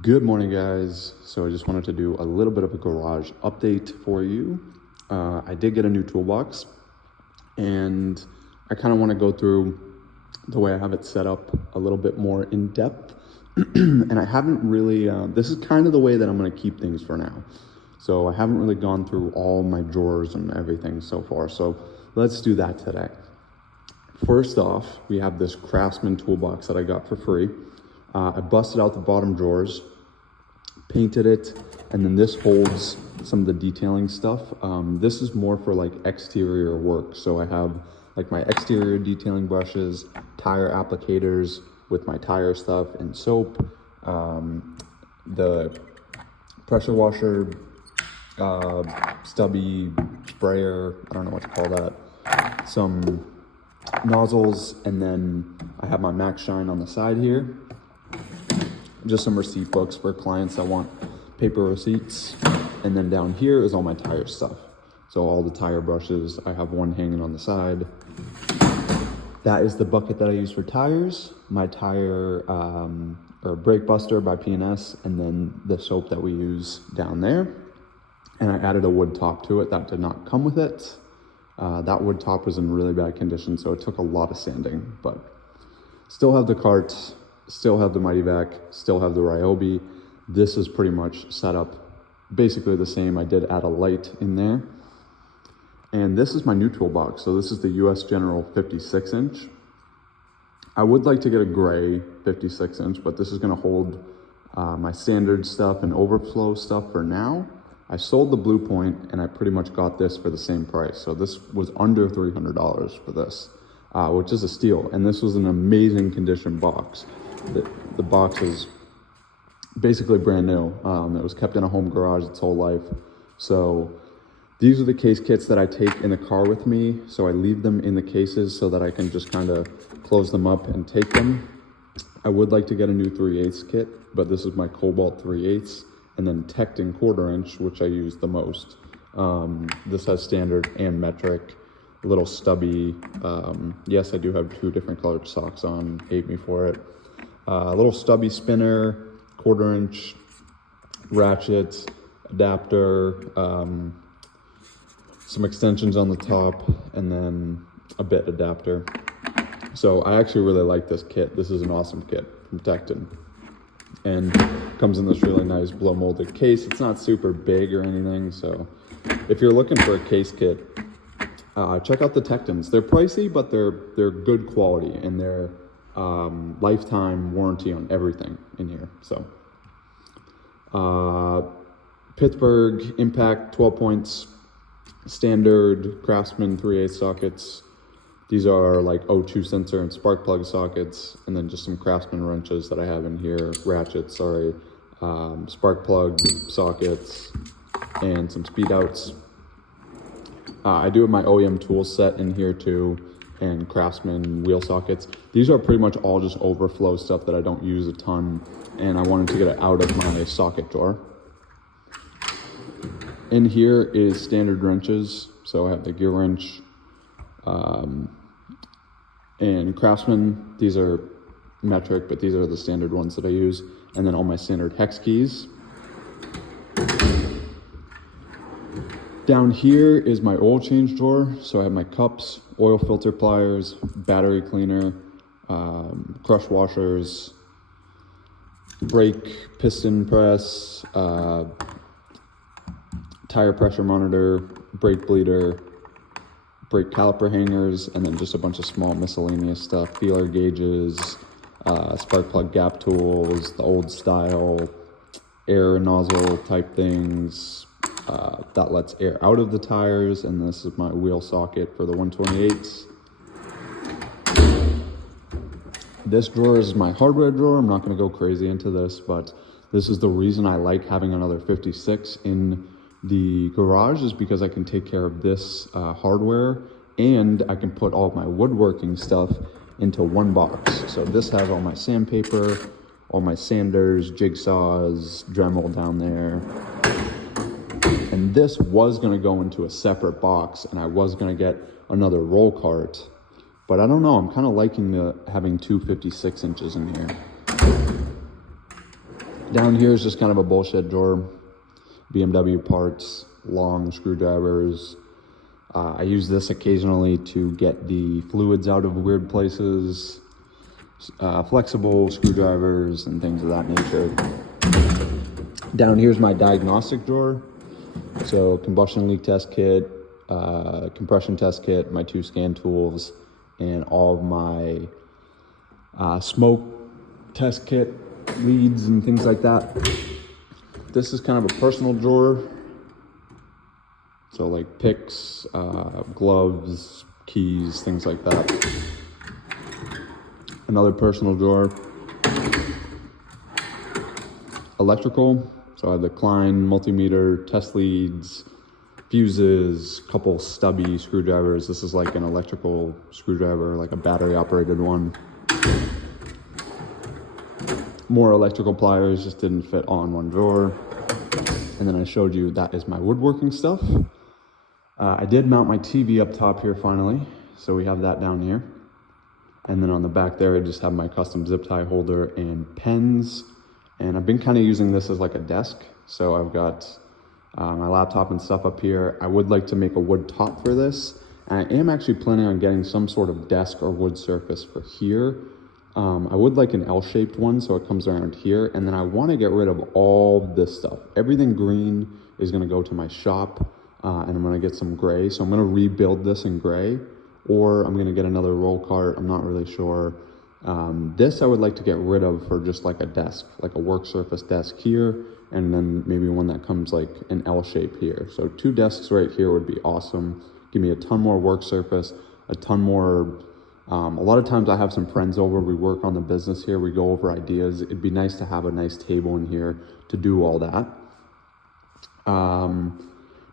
Good morning, guys. So I just wanted to do a little bit of a garage update for you. I did get a new toolbox, and I kind of want to go through the way I have it set up a little bit more in depth. And I haven't really, this is kind of the way that I'm going to keep things for now. So I haven't really gone through all my drawers and everything so far. So let's do that today. First off, we have this Craftsman toolbox that I got for free. I busted out the bottom drawers, painted it, and then this holds some of the detailing stuff. This is more for like exterior work. So I have like my exterior detailing brushes, tire applicators with my tire stuff and soap, the pressure washer, stubby sprayer, I don't know what to call that, some nozzles, and then I have my Max Shine on the side here. Just some receipt books for clients that want paper receipts. And then down here is all my tire stuff. So all the tire brushes, I have one hanging on the side. That is the bucket that I use for tires, my tire or brake buster by P&S, and then the soap that we use down there. And I added a wood top to it that did not come with it. That wood top was in really bad condition, so it took a lot of sanding, but still have the cart, still have the Mighty Vac, still have the Ryobi. This is pretty much set up basically the same. I did add a light in there. And this is my new toolbox. So this is the US General 56-inch. I would like to get a gray 56-inch, but this is gonna hold my standard stuff and overflow stuff for now. I sold the Blue Point and I pretty much got this for the same price. So this was under $300 for this, which is a steal. And this was an amazing condition box. The box is basically brand new. It was kept in a home garage its whole life. So these are the case kits that I take in the car with me. So I leave them in the cases so that I can just kind of close them up and take them. I would like to get a new 3/8 kit, but this is my Cobalt 3/8, and then Tecton 1/4 inch, which I use the most. This has standard and metric, a little stubby. Yes, I do have 2 different colored socks on, hate me for it. A little stubby spinner, 1/4 inch ratchet, adapter, some extensions on the top, and then a bit adapter. So I actually really like this kit. This is an awesome kit from Tecton. And comes in this really nice blow molded case. It's not super big or anything, so if you're looking for a case kit, check out the Tectons. They're pricey, but they're good quality, and they're lifetime warranty on everything in here. So Pittsburgh Impact 12 points, standard Craftsman 3/8 sockets. These are like O2 sensor and spark plug sockets, and then just some Craftsman wrenches that I have in here, ratchets, sorry, spark plug sockets, and some speed outs. I do have my OEM tool set in here too, and Craftsman wheel sockets. These are pretty much all just overflow stuff that I don't use a ton, and I wanted to get it out of my socket drawer. In here is standard wrenches. So I have the gear wrench, and Craftsman. These are metric, but these are the standard ones that I use. And then all my standard hex keys. Down here is my oil change drawer. So I have my cups, oil filter pliers, battery cleaner, crush washers, brake piston press, tire pressure monitor, brake bleeder, brake caliper hangers, and then just a bunch of small miscellaneous stuff, feeler gauges, spark plug gap tools, the old style air nozzle type things that lets air out of the tires. And this is my wheel socket for the 128s. This drawer is my hardware drawer. I'm not going to go crazy into this, but this is the reason I like having another 56 in the garage, is because I can take care of this hardware, and I can put all of my woodworking stuff into one box. So this has all my sandpaper, all my sanders, jigsaws, Dremel down there. And this was gonna go into a separate box, and I was gonna get another roll cart, but I don't know, I'm kind of liking having two 56 inches in here. Down here is just kind of a bullshit drawer. BMW parts, long screwdrivers. I use this occasionally to get the fluids out of weird places. Flexible screwdrivers and things of that nature. Down here's my diagnostic drawer. So combustion leak test kit, compression test kit, my 2 scan tools, and all of my smoke test kit leads and things like that. This is kind of a personal drawer. So like picks, gloves, keys, things like that. Another personal drawer. Electrical. So I have the Klein multimeter, test leads, fuses, couple stubby screwdrivers. This is like an electrical screwdriver, like a battery operated one. More electrical pliers, just didn't fit all in one drawer. And then I showed you that is my woodworking stuff. I did mount my TV up top here finally, so we have that down here. And then on the back there, I just have my custom zip tie holder and pens. And I've been kind of using this as like a desk. So I've got my laptop and stuff up here. I would like to make a wood top for this. And I am actually planning on getting some sort of desk or wood surface for here. I would like an L-shaped one, so it comes around here. And then I want to get rid of all this stuff. Everything green is going to go to my shop, and I'm going to get some gray. So I'm going to rebuild this in gray, or I'm going to get another roll cart. I'm not really sure. This I would like to get rid of for just like a desk, like a work surface desk here, and then maybe one that comes like an L shape here. So 2 desks right here would be awesome. Give me a ton more work surface, a ton more. A lot of times I have some friends over, we work on the business here, we go over ideas. It'd be nice to have a nice table in here to do all that.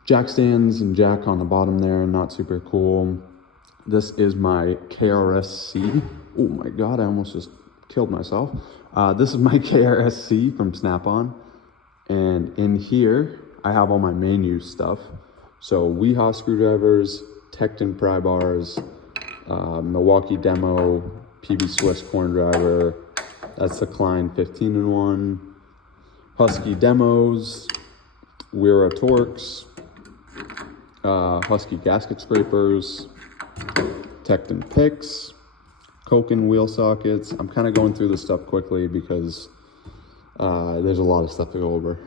Jack stands and jack on the bottom there, not super cool. This is my KRS-C. Oh my God, I almost just killed myself. This is my KRS-C from Snap-on. And in here, I have all my main use stuff. So Weehaw screwdrivers, Tecton pry bars, Milwaukee Demo, PB Swiss corn driver. That's the Klein 15-in-1. Husky Demos, Wera Torx, Husky gasket scrapers, Tecton picks, Koken wheel sockets. I'm kind of going through this stuff quickly because there's a lot of stuff to go over.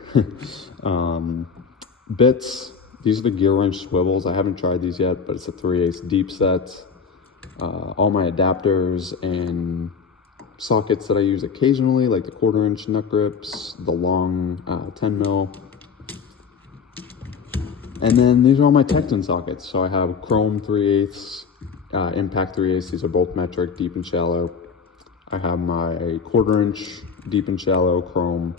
Bits. These are the gear wrench swivels. I haven't tried these yet, but it's a 3/8 deep set. All my adapters and sockets that I use occasionally, like the 1/4-inch nut grips, the long 10 mil. And then these are all my Tecton sockets. So I have chrome 3/8, impact 3/8. These are both metric, deep and shallow. I have my 1/4-inch deep and shallow chrome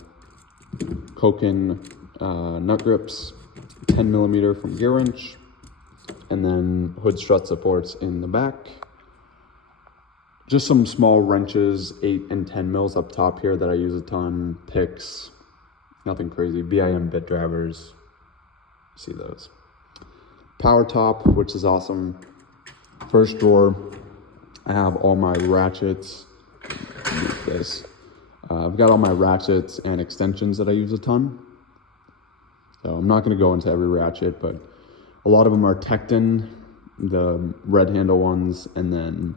Koken nut grips, 10 millimeter from gear wrench, and then hood strut supports in the back. Just some small wrenches, 8 and 10 mils up top here that I use a ton. Picks, nothing crazy. VIM bit drivers, see those. Power top, which is awesome. First drawer, I have all my ratchets. This. I've got all my ratchets and extensions that I use a ton. So I'm not going to go into every ratchet, but a lot of them are Tecton, the red handle ones, and then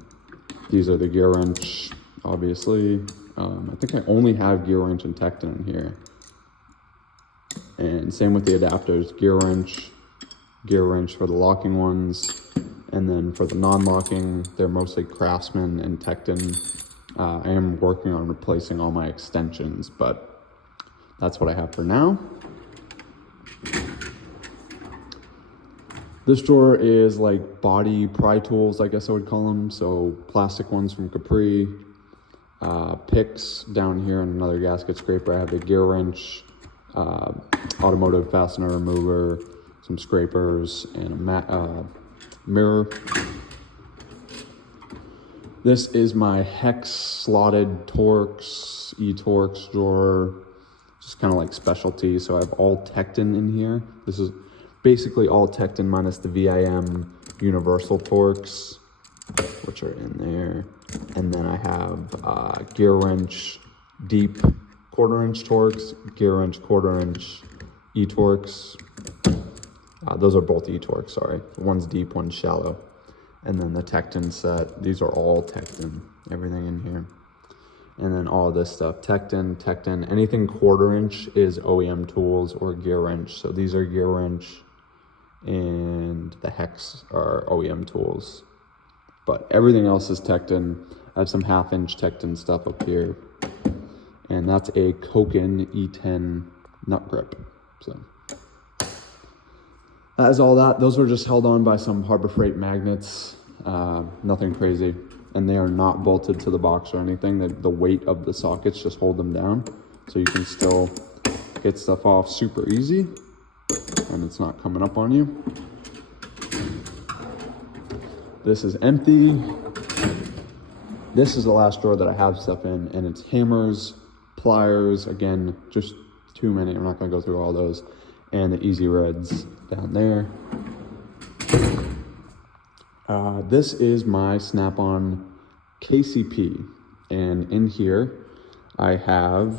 these are the gear wrench, obviously. I think I only have gear wrench and Tecton in here. And same with the adapters, gear wrench for the locking ones, and then for the non-locking, they're mostly Craftsman and Tecton. I am working on replacing all my extensions, but that's what I have for now. This drawer is like body pry tools, I guess I would call them. So plastic ones from Capri, picks down here, and another gasket scraper. I have the gear wrench, automotive fastener remover, some scrapers, and a mirror. This is my hex slotted Torx, E-Torx drawer, just kind of like specialty. So I have all Tecton in here. This is basically all Tecton minus the VIM universal Torx, which are in there. And then I have gear wrench, deep 1/4" Torx, gear wrench 1/4" E-Torx. Those are both E-Torx, sorry. One's deep, one's shallow. And then the Tecton set, these are all Tecton, everything in here. And then all this stuff, Tecton, anything 1/4" is OEM tools or gear wrench. So these are gear wrench and the hex are OEM tools. But everything else is Tecton. I have some 1/2" Tecton stuff up here. And that's a Koken E10 nut grip. So that is all that. Those were just held on by some Harbor Freight magnets. Nothing crazy. And they are not bolted to the box or anything. The weight of the sockets just hold them down. So you can still get stuff off super easy. And it's not coming up on you. This is empty. This is the last drawer that I have stuff in, and it's hammers, pliers, again, just too many. I'm not gonna go through all those. And the Easy Reds down there. This is my Snap-on KCP. And in here, I have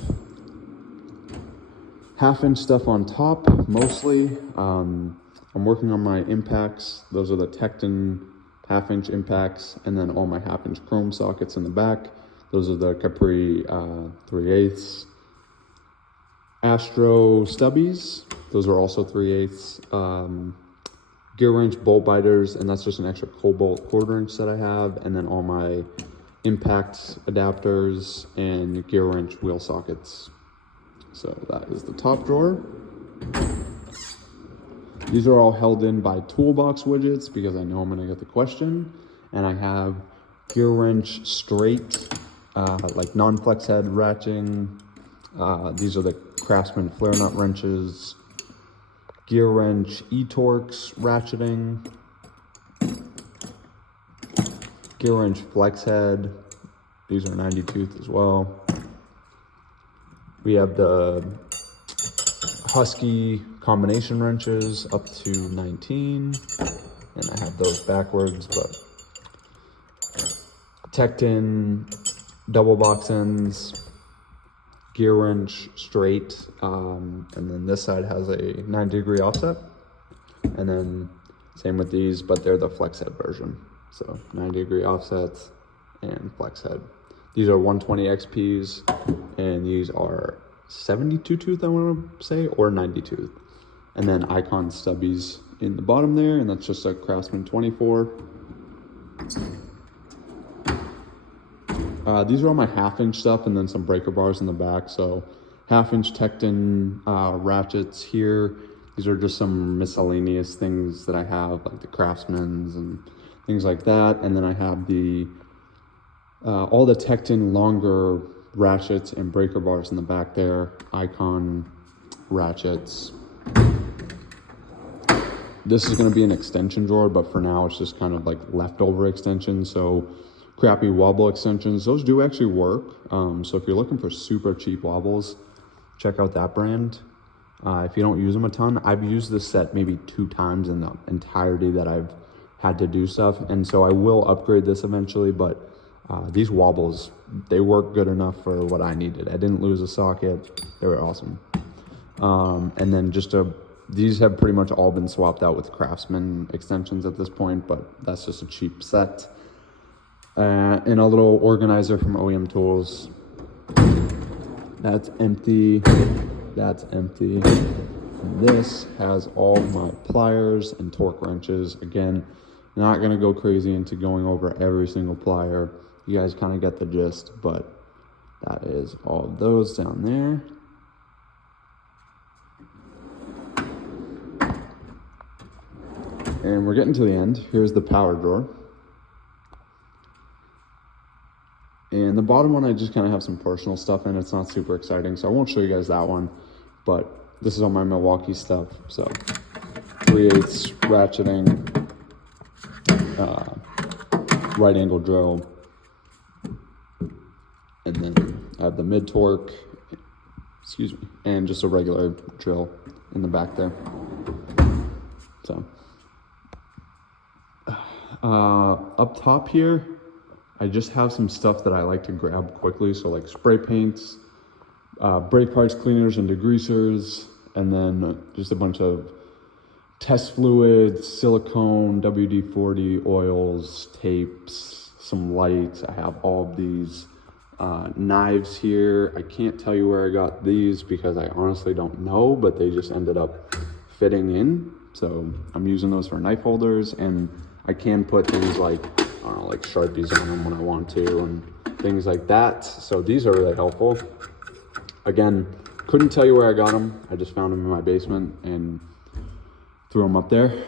1/2" stuff on top, mostly. I'm working on my impacts. Those are the Tecton 1/2" impacts, and then all my 1/2" chrome sockets in the back. Those are the Capri 3/8. Astro stubbies, those are also 3/8. Gear wrench bolt biters, and that's just an extra Cobalt 1/4" that I have, and then all my impact adapters and gear wrench wheel sockets. So that is the top drawer. These are all held in by Toolbox widgets because I know I'm gonna get the question. And I have gear wrench straight, like non-flex head ratcheting. These are the Craftsman flare nut wrenches. Gear wrench E-Torx ratcheting. Gear wrench flex head. These are 90 tooth as well. We have the Husky combination wrenches up to 19, and I have those backwards, but Tecton double box ends, gear wrench straight, and then this side has a 90-degree offset, and then same with these, but they're the flex head version. So 90-degree offsets and flex head. These are 120 XPs, and these are 72 tooth, I want to say, or 90 tooth. And then Icon stubbies in the bottom there, and that's just a Craftsman 24. These are all my 1/2" stuff, and then some breaker bars in the back. So 1/2" Tecton ratchets here. These are just some miscellaneous things that I have, like the Craftsmans and things like that. And then I have the all the Tecton longer ratchets and breaker bars in the back there. Icon ratchets. This is going to be an extension drawer, but for now it's just kind of like leftover extension. So crappy wobble extensions, those do actually work. So if you're looking for super cheap wobbles, check out that brand. If you don't use them a ton, I've used this set maybe 2 times in the entirety that I've had to do stuff. And so I will upgrade this eventually, but these wobbles, they work good enough for what I needed. I didn't lose a socket. They were awesome. And then these have pretty much all been swapped out with Craftsman extensions at this point, but that's just a cheap set. And a little organizer from OEM Tools. That's empty. That's empty. And this has all my pliers and torque wrenches. Again, not going to go crazy into going over every single plier. You guys kind of get the gist, but that is all of those down there. And we're getting to the end. Here's the power drawer. And the bottom one, I just kind of have some personal stuff in. It's not super exciting, so I won't show you guys that one. But this is all my Milwaukee stuff. So 3/8 ratcheting, right angle drill, and then I have the mid torque, excuse me, and just a regular drill in the back there. So up top here, I just have some stuff that I like to grab quickly. So like spray paints, brake parts, cleaners, and degreasers, and then just a bunch of test fluids, silicone, WD-40, oils, tapes, some lights. I have all of these knives here. I can't tell you where I got these because I honestly don't know, but they just ended up fitting in. So I'm using those for knife holders, and I can put things like, I don't know, like Sharpies on them when I want to and things like that. So these are really helpful. Again, couldn't tell you where I got them. I just found them in my basement and threw them up there.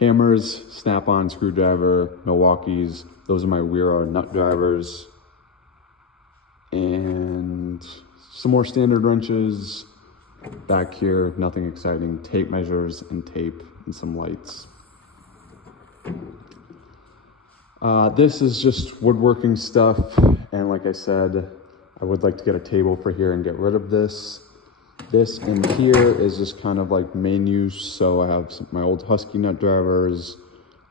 Hammers, snap-on screwdriver, Milwaukee's. Those are my Weir nut drivers. And some more standard wrenches. Back here, nothing exciting. Tape measures and tape and some lights. This is just woodworking stuff. And like I said, I would like to get a table for here and get rid of this. This in here is just kind of like main use. So I have my old Husky nut drivers.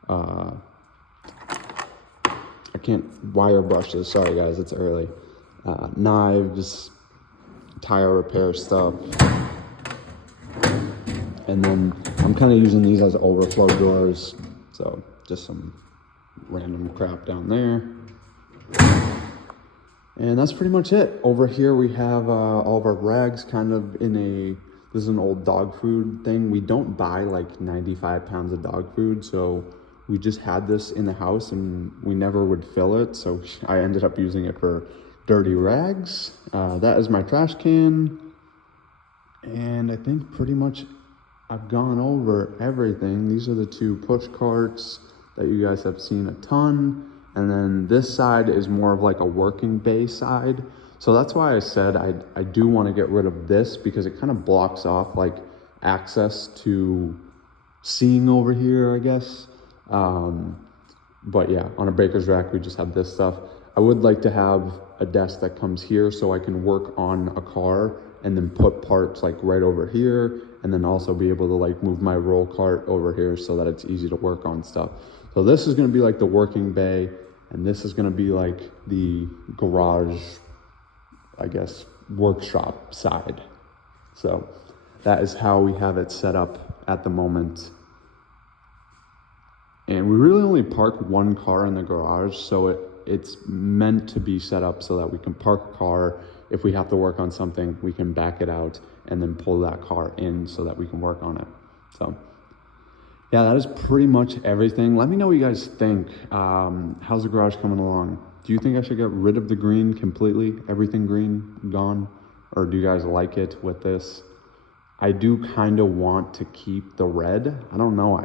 I can't wire brush this. Sorry guys, it's early. Knives, tire repair stuff. And then I'm kind of using these as overflow drawers. So just some random crap down there. And that's pretty much it. Over here we have all of our rags kind of in this is an old dog food thing. We don't buy like 95 pounds of dog food, so we just had this in the house and we never would fill it, so I ended up using it for dirty rags. That is my trash can. And I think pretty much I've gone over everything. These are the two push carts that you guys have seen a ton. And then this side is more of like a working bay side. So that's why I said I do want to get rid of this, because it kind of blocks off like access to seeing over here, I guess. But yeah, on a baker's rack, we just have this stuff. I would like to have a desk that comes here so I can work on a car and then put parts like right over here, and then also be able to like move my roll cart over here so that it's easy to work on stuff. So this is going to be like the working bay, and this is going to be like the garage, I guess, workshop side. So that is how we have it set up at the moment. And we really only park one car in the garage, so it's meant to be set up so that we can park a car. If we have to work on something, we can back it out and then pull that car in so that we can work on it. So yeah, that is pretty much everything. Let me know what you guys think. How's the garage coming along? Do you think I should get rid of the green completely? Everything green, gone? Or do you guys like it with this? I do kind of want to keep the red. I don't know.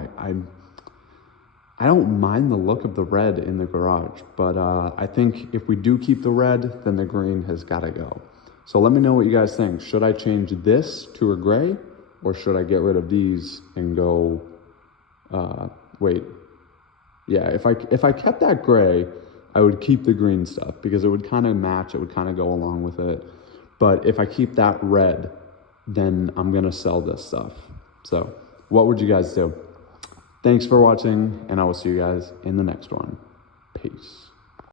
I don't mind the look of the red in the garage, but I think if we do keep the red, then the green has got to go. So let me know what you guys think. Should I change this to a gray, or should I get rid of these and go, yeah, if I kept that gray, I would keep the green stuff because it would kind of match, it would kind of go along with it. But if I keep that red, then I'm going to sell this stuff. So what would you guys do? Thanks for watching, and I will see you guys in the next one. Peace.